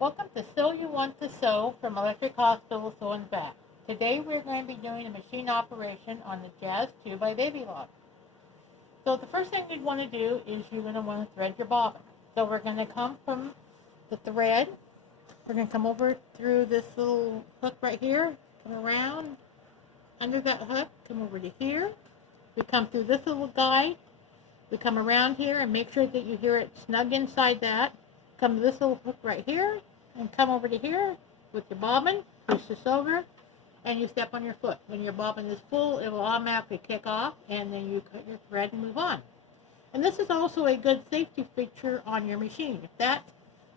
Welcome to Sew You Want to Sew from Electric Hospital Sew and Back. Today we're going to be doing a machine operation on the Jazz 2 by Baby Lock. So the first thing you'd want to do is you're going to want to thread your bobbin. So we're going to come from the thread. We're going to come over through this little hook right here, come around under that hook, come over to here. We come through this little guide. We come around here and make sure that you hear it snug inside that. Come to this little hook right here and come over to here with your bobbin, push this over, and you step on your foot. When your bobbin is full, it will automatically kick off, and then you cut your thread and move on. And this is also a good safety feature on your machine. If that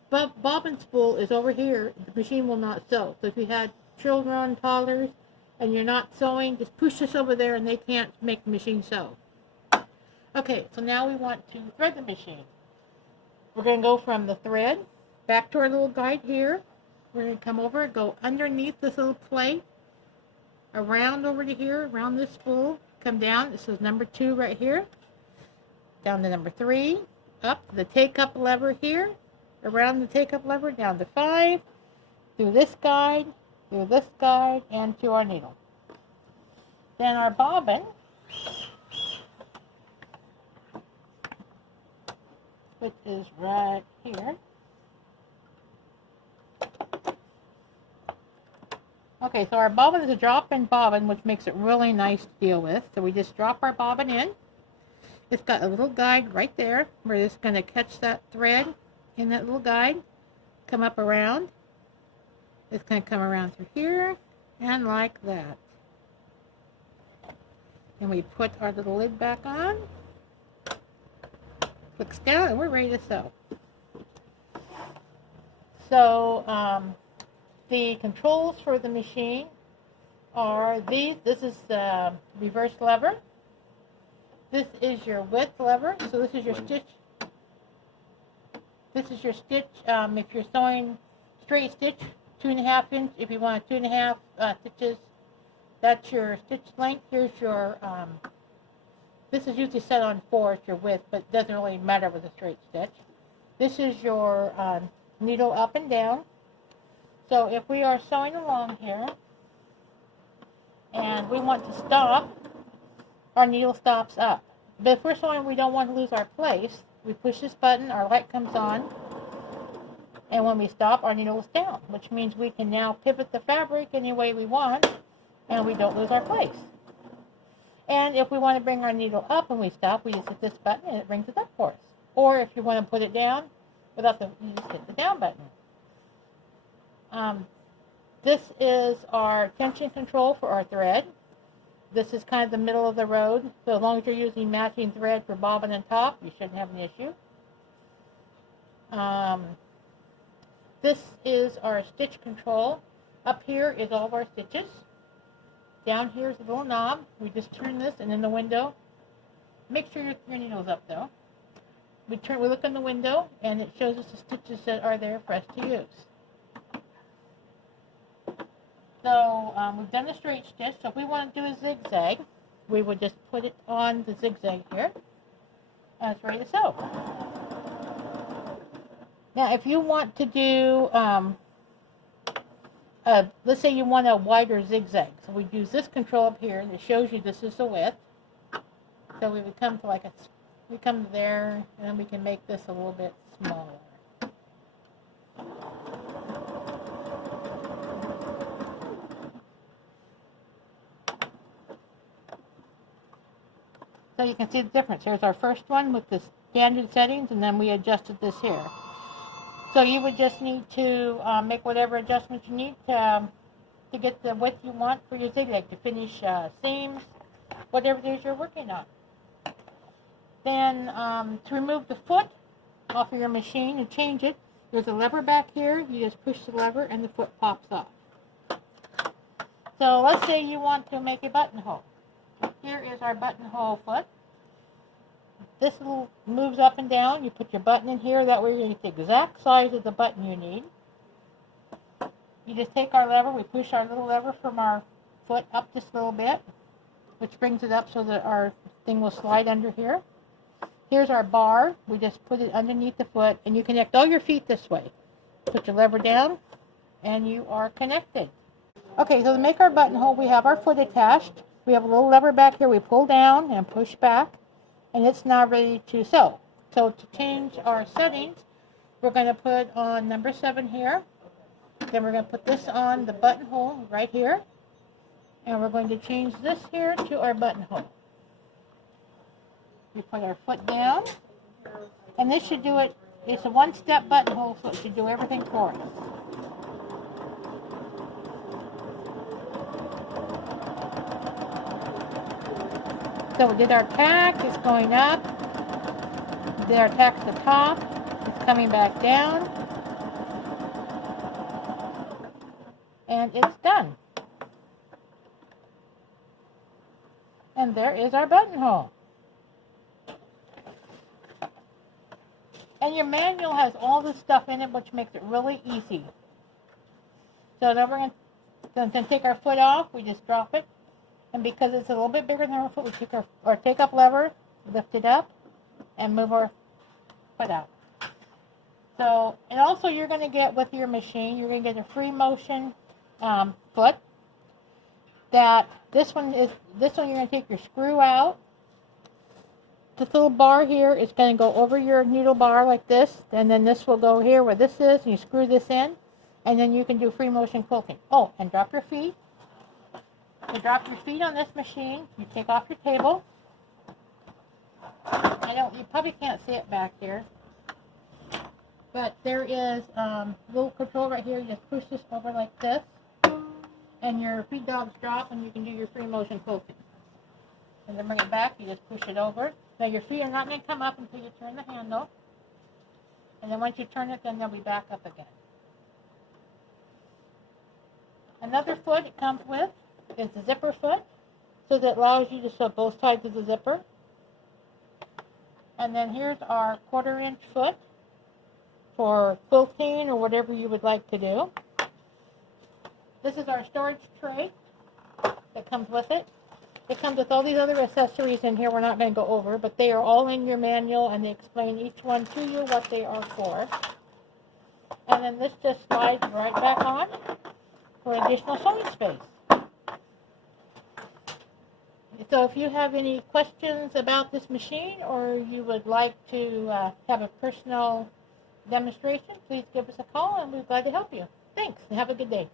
bobbin spool is over here, the machine will not sew. So if you had children, toddlers, and you're not sewing, just push this over there and they can't make the machine sew. Okay, so now we want to thread the machine. We're going to go from the thread back to our little guide here. We're going to come over, go underneath this little plate, around over to here, around this spool, come down. This is number 2 right here, down to number 3, up the take-up lever here, around the take-up lever, down to 5, through this guide, and to our needle. Then our bobbin, which is right here. Okay, so our bobbin is a drop-in bobbin, which makes it really nice to deal with. So we just drop our bobbin in. It's got a little guide right there. We're just going to catch that thread in that little guide, come up around. It's going to come around through here, and like that. And we put our little lid back on. Clicks down, and we're ready to sew. So the controls for the machine are these. This is the reverse lever. This is your width lever. So this is your stitch. This is your stitch. If you're sewing straight stitch, 2.5 inch. If you want 2.5 stitches, that's your stitch length. Here's your this is usually set on 4, it's your width, but it doesn't really matter with a straight stitch. This is your needle up and down. So if we are sewing along here, and we want to stop, our needle stops up. But if we're sewing, we don't want to lose our place. We push this button, our light comes on, and when we stop, our needle is down, which means we can now pivot the fabric any way we want, and we don't lose our place. And if we want to bring our needle up and we stop, we just hit this button and it brings it up for us. Or if you want to put it down, you just hit the down button. This is our tension control for our thread. This is kind of the middle of the road. So as long as you're using matching thread for bobbin and top, you shouldn't have an issue. This is our stitch control. Up here is all of our stitches. Down here is the little knob. We just turn this, and in the window, make sure your needle's up though. We look in the window, and it shows us the stitches that are there for us to use. So we've done the straight stitch. So if we want to do a zigzag, we would just put it on the zigzag here, and it's ready to sew. Now, if you want to do let's say you want a wider zigzag. So we use this control up here that shows you this is the width. So we would come to we come there, and then we can make this a little bit smaller. So you can see the difference. Here's our first one with the standard settings, and then we adjusted this here. So you would just need to make whatever adjustments you need to get the width you want for your zigzag, to finish seams, whatever it is you're working on. Then to remove the foot off of your machine and change it, there's a lever back here. You just push the lever and the foot pops off. So let's say you want to make a buttonhole. Here is our buttonhole foot. This little moves up and down. You put your button in here. That way you're going to get the exact size of the button you need. You just take our lever. We push our little lever from our foot up just a little bit, which brings it up so that our thing will slide under here. Here's our bar. We just put it underneath the foot, and you connect all your feet this way. Put your lever down, and you are connected. Okay, so to make our buttonhole, we have our foot attached. We have a little lever back here we pull down and push back, and it's now ready to sew. So to change our settings, we're going to put on number 7 here. Then we're going to put this on the buttonhole right here. And we're going to change this here to our buttonhole. We put our foot down. And this should do it. It's a one-step buttonhole, so it should do everything for us. So we did our tack. It's going up. We did our tack to the top. It's coming back down. And it's done. And there is our buttonhole. And your manual has all this stuff in it, which makes it really easy. So then we're going to take our foot off. We just drop it. And because it's a little bit bigger than our foot, we take our take-up lever, lift it up, and move our foot out. So, and also you're going to get with your machine, you're going to get a free motion foot. That this one you're going to take your screw out. This little bar here is going to go over your needle bar like this, and then this will go here where this is, and you screw this in, and then you can do free motion quilting. Oh, and drop your feet. You drop your feet on this machine, you take off your table. You probably can't see it back here, but there is a little control right here. You just push this over like this, and your feed dogs drop, and you can do your free motion quilting. And then bring it back, you just push it over. Now your feet are not going to come up until you turn the handle. And then once you turn it, then they'll be back up again. Another foot it comes with is the zipper foot. So that allows you to sew both sides of the zipper. And then here's our 1/4 inch foot for quilting or whatever you would like to do. This is our storage tray that comes with it. It comes with all these other accessories in here we're not going to go over, but they are all in your manual, and they explain each one to you what they are for. And then this just slides right back on for additional sewing space. So if you have any questions about this machine, or you would like to have a personal demonstration, please give us a call, and we're glad to help you. Thanks, and have a good day.